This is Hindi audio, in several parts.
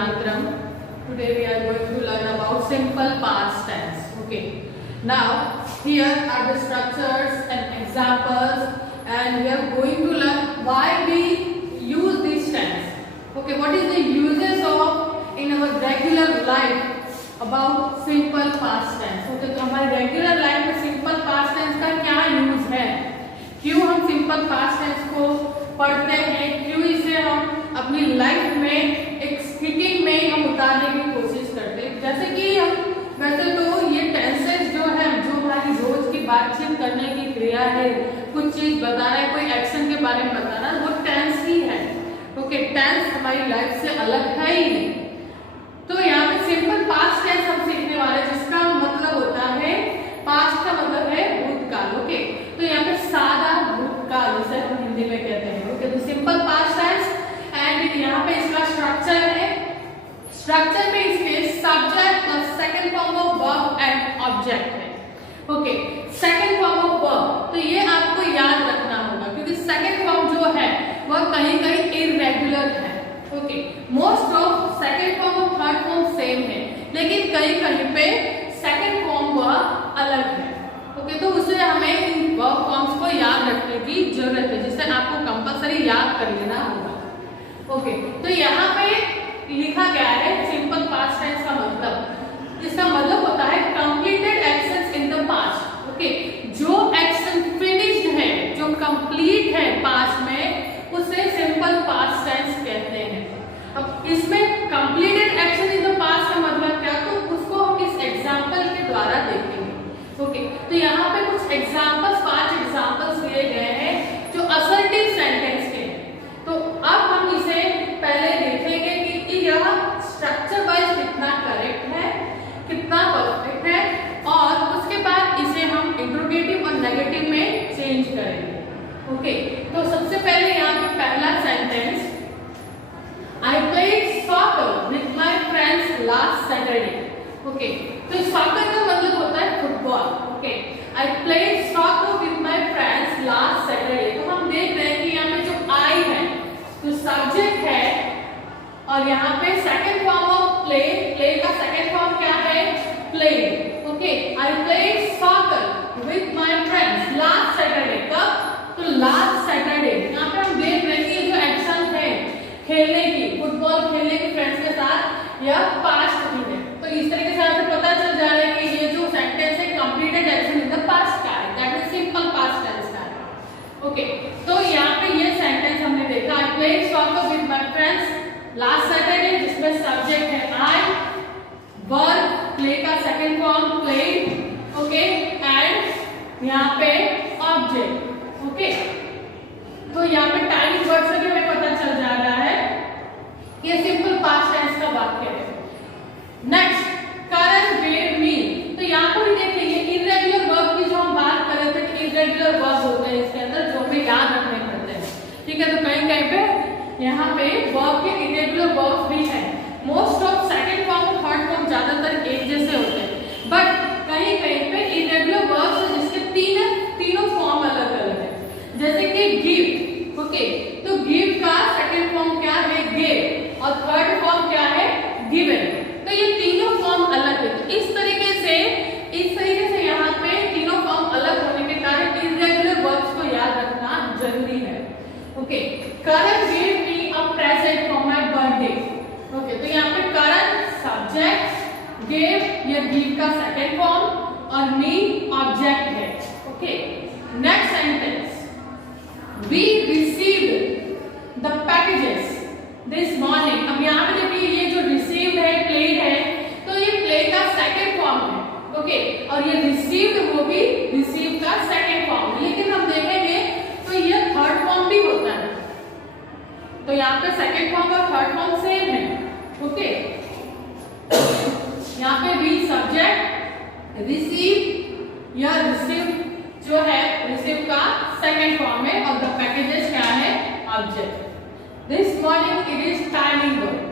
Matram. Today we are going to learn about simple past tense. Okay. Now here are the structures and examples, and we are going to learn why we use this tense. Okay. What is the uses of in our regular life about simple past tense? Okay. तो हमारे regular life में simple past tense का क्या use है? क्यों हम simple past tense को पढ़ते हैं? क्यों इसे हम अपनी लाइफ में एक स्पीकिंग में हम उतारने की कोशिश करते हैं? जैसे कि हम वैसे तो ये टेंसेस जो है, जो हमारी रोज की बातचीत करने की क्रिया है, कुछ चीज बताना है, कोई एक्शन के बारे में बताना, वो टेंस ही है. ओके, टेंस हमारी लाइफ से अलग है ही नहीं. तो यहाँ पे सिंपल पास्ट टेंस हम सीखने वाले, जिसका मतलब होता है, पास्ट का मतलब है भूतकाल. ओके, तो यहाँ पे सादा भूतकाल जिसे हम हिंदी में कहते हैं. ओके, तो सिंपल पास्ट टेंस. एंड यहाँ पे इसका स्ट्रक्चर है. स्ट्रक्चर में इसके सब्जेक्ट और second form of verb and object है. Okay, second form of verb, तो ये आपको याद रखना होगा क्योंकि सेकंड फॉर्म जो है वह कहीं कहीं इररेगुलर है. Okay, most of second form और थर्ड फॉर्म सेम है, लेकिन कहीं कहीं पे सेकंड फॉर्म वह अलग है. ओके, तो उसे हमें इन वर्ब फॉर्म्स को याद रखने की जरूरत है, जिसे आपको कंपल्सरी याद कर लेना होगा. ओके, तो यहाँ पे लिखा गया है सिंपल पास्ट टेंस का मतलब. इसका मतलब होता है completed actions in the past. Okay, जो एक्शन फिनिश्ड है, जो कंप्लीट है पास्ट में, उसे सिंपल पास्ट टेंस कहते हैं. अब इसमें completed action in the past का मतलब क्या, तो उसको हम इस एग्जांपल के द्वारा देखेंगे. ओके, तो यहाँ पे कुछ एग्जांपल्स, 5 एग्जांपल्स दिए गए हैं जो असर्टिव सेंटेंस के हैं. तो अब हम इसे पहले देखेंगे कि यह स्ट्रक्चर वाइज कितना करेक्ट है, कितना परफेक्ट है, और उसके बाद इसे हम इंट्रोगेटिव और नेगेटिव में चेंज करेंगे. ओके, तो सबसे पहले यहाँ पे पहला sentence, I played soccer with my friends last Saturday. Okay, तो सॉकर का मतलब होता है football. Okay, I played soccer with my friends last Saturday. तो हम देख रहे हैं कि यहाँ पे जो आई है तो सब्जेक्ट है, और यहाँ पे second form of play, play का सेकंड फॉर्म क्या है, play. Okay, I played soccer with my friends last Saturday. कब, तो लास्ट सैटरडे. यहाँ पे हम देख रहे हैं कि जो एक्शन है खेलने की, फुटबॉल खेलने की फ्रेंड्स के साथ, यह पास्ट ही है. तो इस तरीके से आपको पता चल जा रहा है कि ये जो सेंटेंस है completed action in the past का है, that is simple past tense का है. ओके, तो यहाँ पे ये सेंटेंस हमने देखा, आई played soccer with my friends last Saturday, जिसमें सब्जेक्ट है आई, वर्ब प्ले का second form played. Okay, and यहाँ पे ऑब्जेक्ट. ओके, तो यहाँ पे टाइम वर्ड से भी हमें पता चल जा रहा है कि ये सिंपल पास्ट टेंस का वाक्य है. नेक्स्ट, करण गेव मी. तो यहाँ पर भी देखिए ये इररेगुलर वर्ब की जो हम बात कर रहे थे कि इररेगुलर वर्ब होते हैं इसके अंदर, जो हमें याद रखने पड़ते हैं. ठीक है, तो कहीं कहीं पे यहाँ पे वर्ब के इररेगुलर वर्ब भी है. मोस्ट ऑफ सेकंड फॉर्म और थर्ड फॉर्म ज्यादातर एक जैसे होते हैं, बट कहीं कहीं पे इररेगुलर वर्ब्स है जिसके तीनों फॉर्म अलग अलग है. जैसे कि गिव. ओके, तो गिव का सेकंड फॉर्म क्या है, गिव, और थर्ड फॉर्म क्या है, गिवन. तो ये तीनों फॉर्म अलग है. तो इस तरीके से यहाँ पे तीनों फॉर्म अलग होने के कारण इररेगुलर वर्ब्स को याद रखना जरूरी है. Okay, Karan give me a present for my birthday. Okay, तो यहाँ पे करण सब्जेक्ट, गिव ये गिव का सेकंड फॉर्म, और मी ऑब्जेक्ट है. Okay, next sentence, we received the packages this morning. अब यहाँ पे देखिए ये जो रिसीव्ड है, प्लेड है, तो ये प्ले का सेकंड फॉर्म है. ओके, और ये रिसीव्ड वो भी रिसीव का सेकंड फॉर्म है, लेकिन हम देखेंगे तो ये थर्ड फॉर्म भी होता है. तो यहाँ पे सेकंड फॉर्म और थर्ड फॉर्म सेम है. ओके, यहाँ पे वी सब्जेक्ट, रिसीव, यह रिसीव जो है रिसीव का सेकंड फॉर्म है, और द पैकेजेस क्या है, object. This morning it is timing word.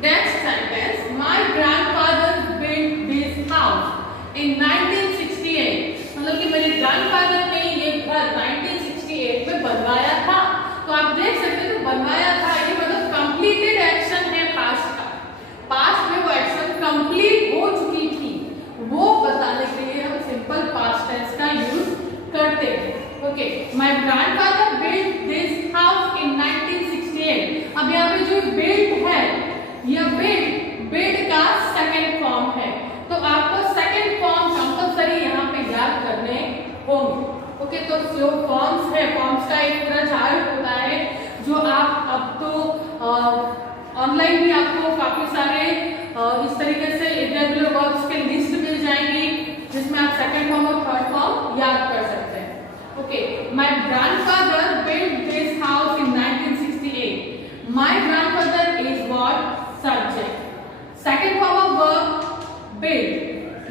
Next sentence, my grandfather built this house in 1968. मतलब कि मेरे ग्रैंडफादर ने ये घर 1968 में बनवाया था. तो आप देख सकते हैं, तो बनवाया था ये मतलब कंप्लीटेड एक्शन है past grandfather built this house in 1968. अब यहाँ पे जो built है, यह build का सेकेंड फॉर्म है, तो आपको सेकेंड फॉर्म कंपल्सरी यहाँ पे याद करने होंगे। ओके, तो जो फॉर्म्स है, फॉर्म्स का एक पूरा चार्ट होता है जो आप अब तो ऑनलाइन भी आपको काफी सारे इस तरीके से इरेगुलर वर्ब्स के लिस्ट मिल जाएंगी जिसमें आप सेकंड फॉर्म और थर्ड फॉर्म याद कर सकते हैं। Okay, my grandfather built this house in 1968. My grandfather is what? Subject. Second form of verb built.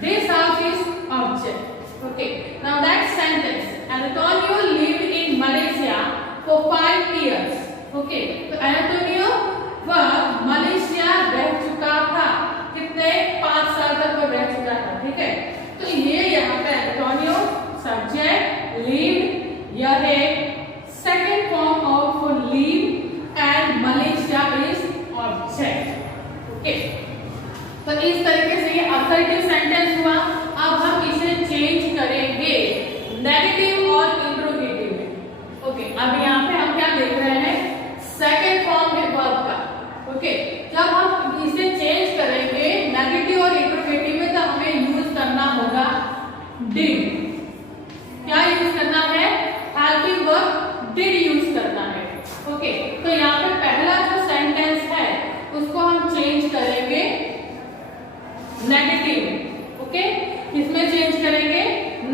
This house is object. Okay, now that sentence. Antonio lived in Malaysia for 5 years. Okay, तो एंटोनियो वह मलेशिया रह चुका था, कितने? 5 साल तक वो रह चुका था। ठीक है, तो ये यहाँ पे एंटोनियो सब्जेक्ट, lived, यह है second form of live and Malaysia is object. Okay, तो इस तरीके से ये असर्टिव सेंटेंस हुआ। अब हम इसे चेंज करेंगे नेगेटिव और इंट्रोगेटिव में। ओके, अब यहाँ पे हम क्या देख रहे हैं? सेकेंड फॉर्म है वर्ब का। ओके, जब हम इसे चेंज करेंगे नेगेटिव और इंट्रोगेटिव में तो हमें यूज करना होगा डिड। क्या यूज करना है? हेल्पिंग वर्ब डिड यूज करना है। ओके, तो यहाँ पे पहला जो सेंटेंस है उसको हम चेंज करेंगे नेगेटिव। ओके, किसमें चेंज करेंगे?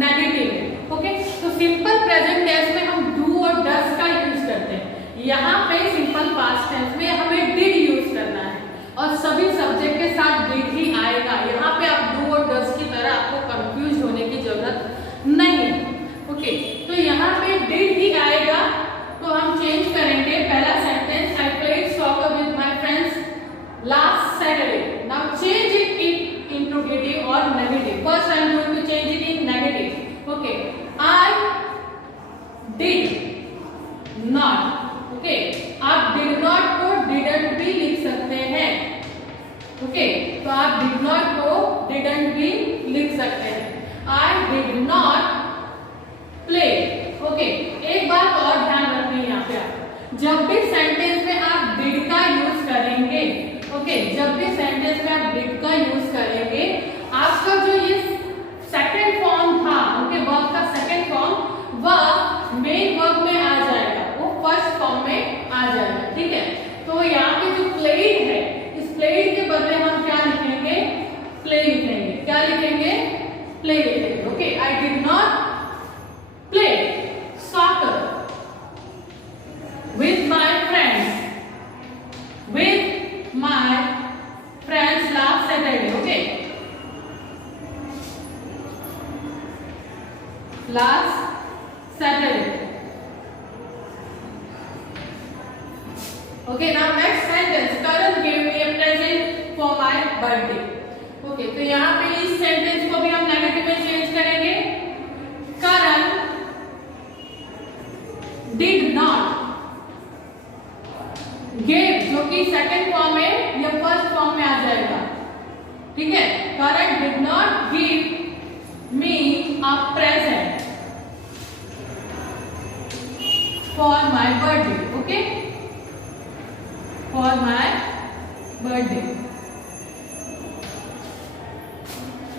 नेगेटिव। ओके, तो सिंपल प्रेजेंट टेंस में हम डू और डस का यूज करते हैं, यहाँ पे सिंपल पास्ट टेंस में हमें डिड यूज करना है और सभी सब्जेक्ट के साथ डिड ही आएगा। यहाँ पे आप डू और डस की तरह आपको कंफ्यूज होने की जरूरत नहीं। ओके, तो यहाँ पे डिड ही आएगा, तो हम चेंज करेंगे पहला sentence, I played soccer with my friends last Saturday. Now change it in interrogative और negative. First I am going to change it in negative. Okay, I did not. Okay, आप डिड नॉट को डिडंट भी लिख सकते हैं। ओके, तो आप डिड नॉट को डिडंट भी लिख सकते हैं। आई डिड नॉट प्ले। ओके, एक बात और ध्यान रखनी है यहाँ पे, आप जब भी सेंटेंस में आप डिड का यूज करेंगे, ओके, जब भी सेंटेंस में आप डिड का यूज करेंगे, आपका जो ये सेकेंड फॉर्म था, ओके, वर्ब का सेकेंड फॉर्म वह मेन वर्ब में आ जाएगा, वो फर्स्ट फॉर्म में आ जाएगा। ठीक है, तो यहाँ पे जो प्लेड है, इस प्लेड के बदले हम क्या लिखेंगे? प्ले लिखेंगे। क्या लिखेंगे? प्ले लिखेंगे। Okay, I did not play soccer with my friends last Saturday. Okay, last Saturday. Okay, now next sentence, Karan gave me a present for my birthday. Okay, तो यहाँ पे इस सेंटेंस को भी हम नेगेटिव में चेंज करेंगे। Karan did not gave, जो कि सेकेंड फॉर्म है, या फर्स्ट फॉर्म में आ जाएगा। ठीक है, Karan did not give me a present for my birthday. Okay, for my birthday.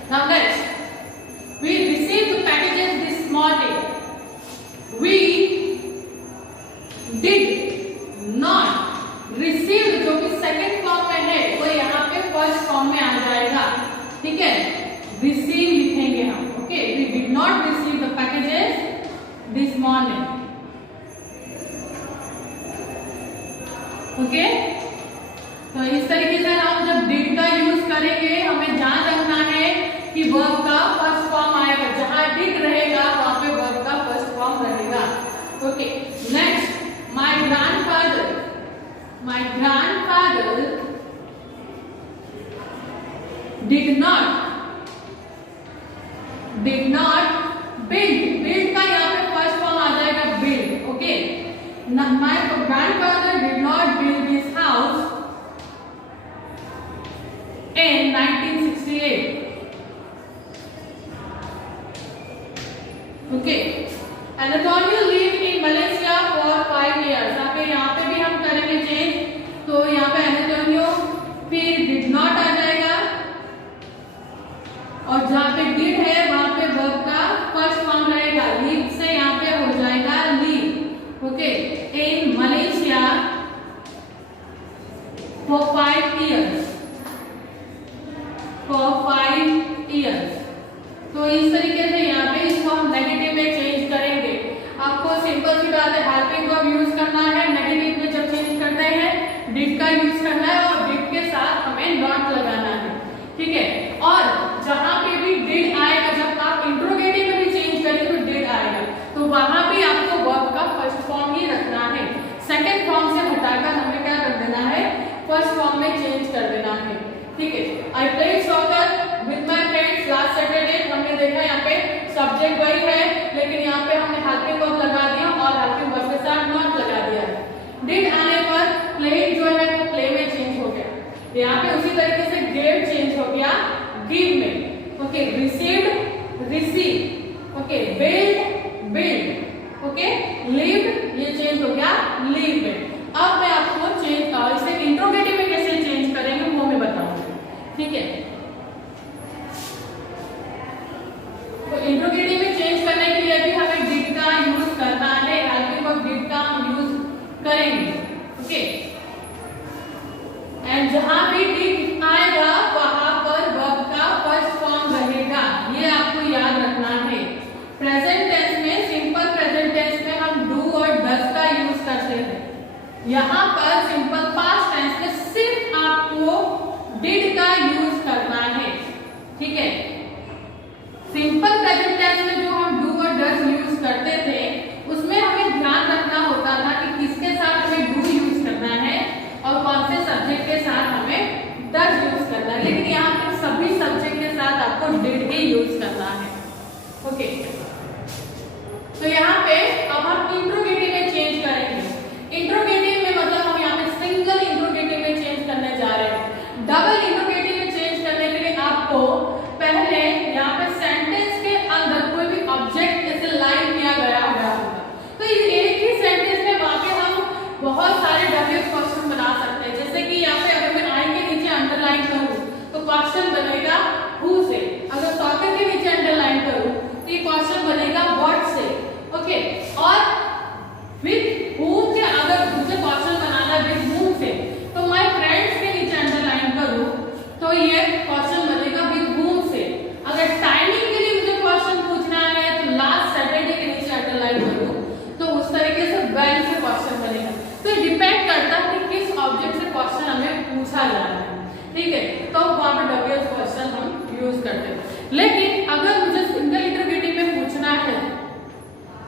Now next, we received the packages this morning. We did not receive, जो कि सेकेंड फॉर्म में है, वो यहाँ पे फर्स्ट फॉर्म में आ जाएगा। ठीक है, रिसीव लिखेंगे हम। Okay, we did not receive the packages this morning. Okay, तो इस तरीके से हम जब डिड का यूज करेंगे, हमें ध्यान रखना है कि वर्ब का फर्स्ट फॉर्म आएगा, जहां डिड रहेगा वहां पे वर्ब का फर्स्ट फॉर्म रहेगा। Okay, next, my grandfather did not build का यहाँ पे फर्स्ट फॉर्म आ जाएगा build। Okay, my grandfather did not build this house in 1968. Okay, Antonio lived in in Malaysia for 5 years। यहाँ पे भी हम करेंगे चेंज, तो यहाँ पे एंटोनियो, फिर डिड नॉट आ जाएगा, और जहाँ पे डिड है वहां पे वर्ब का फर्स्ट फॉर्म रहेगा, लिव से यहाँ पे हो जाएगा leave. Okay, in Malaysia for 5 years, for 5 years। तो इस तरीके से यहाँ पे इसको हम नेगेटिव में चेंज करेंगे। आपको सिंपल सी बात है, हेल्पिंग वर्ब यूज करना है, नेगेटिव में जब चेंज करते हैं डिड का यूज करना है, और डिड के साथ हमें नॉट लगाना है, ठीक है। और जहां पे भी डिड आएगा, जब आप इंट्रोगेटिव में भी चेंज करेंगे तो डिड आएगा, तो वहां भी आपको वर्ब का फर्स्ट फॉर्म ही रखना है। सेकंड फॉर्म से हटाकर हमें क्या कर देना है, फर्स्ट फॉर्म में चेंज कर देना है, ठीक है। आई played soccer with my friends last Saturday. हमने देखा यहाँ पे सब्जेक्ट वही है, लेकिन यहाँ पे हमने हेल्पिंग वर्ब लगा दिया और हेल्पिंग वर्ब के साथ नॉट लगा दिया है। डिड आने पर प्लेड जो है वो प्ले में चेंज हो गया, यहाँ पे उसी तरीके से गेव चेंज हो गया गिव में। Okay, received receive, okay, build build, okay, live ये चेंज हो गया लीव में। अब मैं आपको चेंज इसे इंट्रोगेटिव में कैसे चेंज करेंगे वो मैं बताऊंगी, ठीक है। तो इंट्रोगेटिव में चेंज करने के लिए भी हमें डिड का यूज करना है, हेल्पिंग वर्ब डिड का हम यूज करेंगे, ओके। एंड जहां भी डिड आएगा वहां पर वर्ब का फर्स्ट फॉर्म रहेगा, ये आपको याद रखना है। प्रेजेंट टेंस में, सिंपल प्रेजेंट टेंस में हम डू और डज का यूज करते हैं, यहाँ पर सिंपल पास्ट टेंस में सिर्फ आपको डिड का यूज करना है, ठीक है। सिंपल प्रेजेंट टेंस में जो हम डू और डज यूज करते थे उसमें हमें ध्यान रखना होता था कि किसके साथ हमें डू यूज करना है और कौन से सब्जेक्ट के साथ हमें डज यूज करना है, लेकिन यहाँ पर सभी सब्जेक्ट के साथ आपको डिड ही यूज करना है, ओके। तो यहाँ पे अब हम इंट्रोगेटिव में चेंज करेंगे। इंट्रोगेटिव में मतलब हम यहाँ पे सिंगल इंट्रोगेटिव में चेंज करने जा रहे हैं। डबल इंट्रोगेटिव में चेंज करने के लिए आपको पहले यहाँ पे सेंटेंस के अंदर कोई भी ऑब्जेक्ट जैसे लाइन किया गया होगा, तो इस एक ही सेंटेंस में वहां पे हम बहुत सारे डबल क्वेश्चन बना सकते हैं। जैसे कि यहाँ पे अगर मैं आई के नीचे अंडरलाइन करूँ तो क्वेश्चन बनेगा हु से, अगर सॉकर के नीचे अंडरलाइन करूँ तो ये क्वेश्चन बनेगा व्हाट से, ओके। और विद whom से अगर मुझे क्वेश्चन बनाना है विद whom से, तो मैं फ्रेंड्स के नीचे अंडरलाइन करूं तो ये क्वेश्चन बनेगा विद whom से। अगर टाइमिंग के लिए मुझे क्वेश्चन पूछना है तो लास्ट सैटरडे के नीचे अंडरलाइन करूं तो उस तरीके से व्हेन से क्वेश्चन बनेगा। तो डिपेंड करता है कि किस ऑब्जेक्ट से क्वेश्चन हमें पूछा जा रहा है, ठीक है। तो वहां पर डबल क्वेश्चन हम यूज करते हैं। लेकिन अगर मुझे सिंगल इंट्रोगेटिव में पूछना है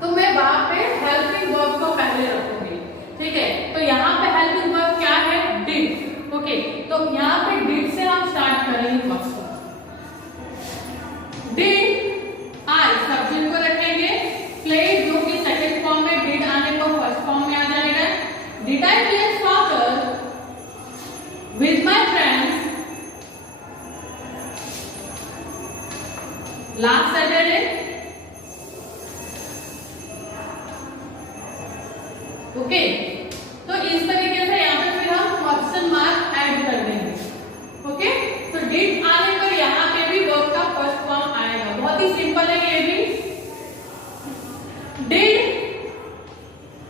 तो मैं वहां पे हेल्पिंग वर्ब को पहले रखूंगी, ठीक है। तो यहाँ पे हेल्पिंग वर्ब क्या है, डिड, ओके। तो यहाँ पे डिड से हम स्टार्ट करेंगे क्वेश्चन। डिड आई सब्जेक्ट को रखेंगे, प्लेड जो कि सेकंड फॉर्म में डिड आने पर फर्स्ट फॉर्म में आ जाएगा। Did I play soccer with my friends last Saturday, okay. तो इस तरीके से यहाँ पे फिर हम क्वेश्चन मार्क ऐड कर देंगे, ओके। तो डिड आने पर यहाँ पे भी वर्ब का फर्स्ट फॉर्म आएगा, बहुत ही सिंपल है ये भी। डिड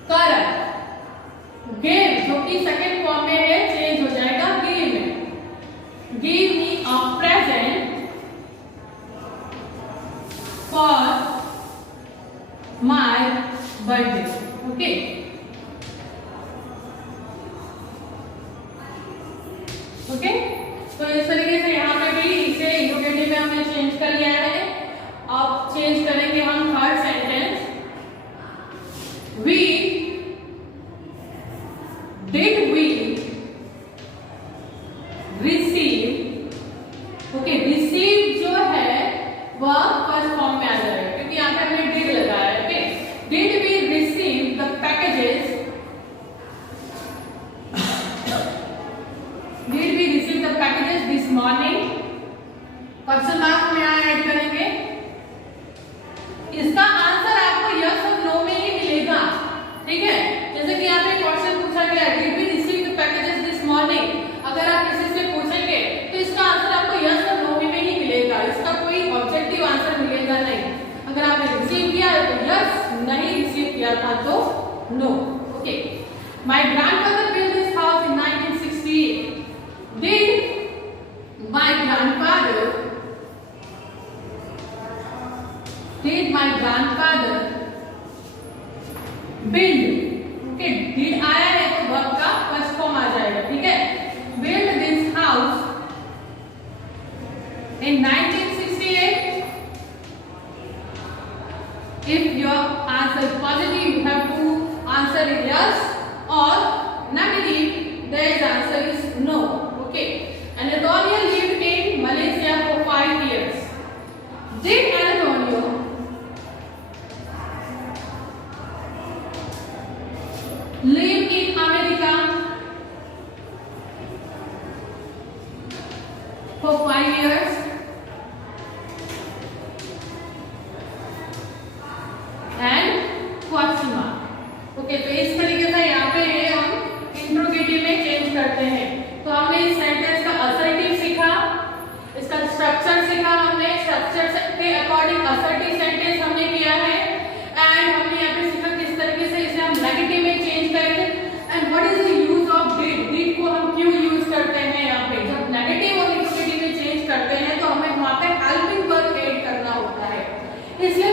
कर, गिव जो कि सेकंड फॉर्म में है चेंज हो जाएगा गिव में। Give me a present for my birthday, okay. Okay, तो इस तरीके से यहाँ पे भी इसे इंट्रोगेटिव में हमने चेंज कर लिया है। अब चेंज करेंगे हम third sentence. We did we receive, okay. Receive जो है वह फर्स्ट फॉर्म में आ जाएगा क्योंकि यहाँ पे हमने डिड लगाया है, okay. Did we receive the package किया था तो no. Okay, my grandfather built this house in 1968। Did my grandfather build, okay, did आया है तो वर्ब का फर्स्ट फॉर्म आ जाएगा, ठीक है। Build this house in 1968. If your answer is positive, you have to answer it yes, or negative, their answer is no. Okay. Antonio lived in Malaysia for 5 years. Did Antonio live in America for 5 years? Okay, तो इस तरीके से यहाँ पे हम इंट्रोगेटिव में चेंज करते हैं। तो हमने इस सेंटेंस का असर्टिव सीखा, इसका स्ट्रक्चर सीखा, हमने स्ट्रक्चर के अकॉर्डिंग असर्टिव सेंटेंस हमने किया है, एंड हमने यहाँ पे सीखा किस तरीके से इसे हम नेगेटिव में चेंज करेंगे, and what is the use of did. Did को हम क्यों यूज करते हैं यहाँ पे, जब नेगेटिव और इंट्रोगेटिव में चेंज करते हैं तो हमें वहाँ पे हेल्पिंग वर्ब ऐड करना होता है, इसलिए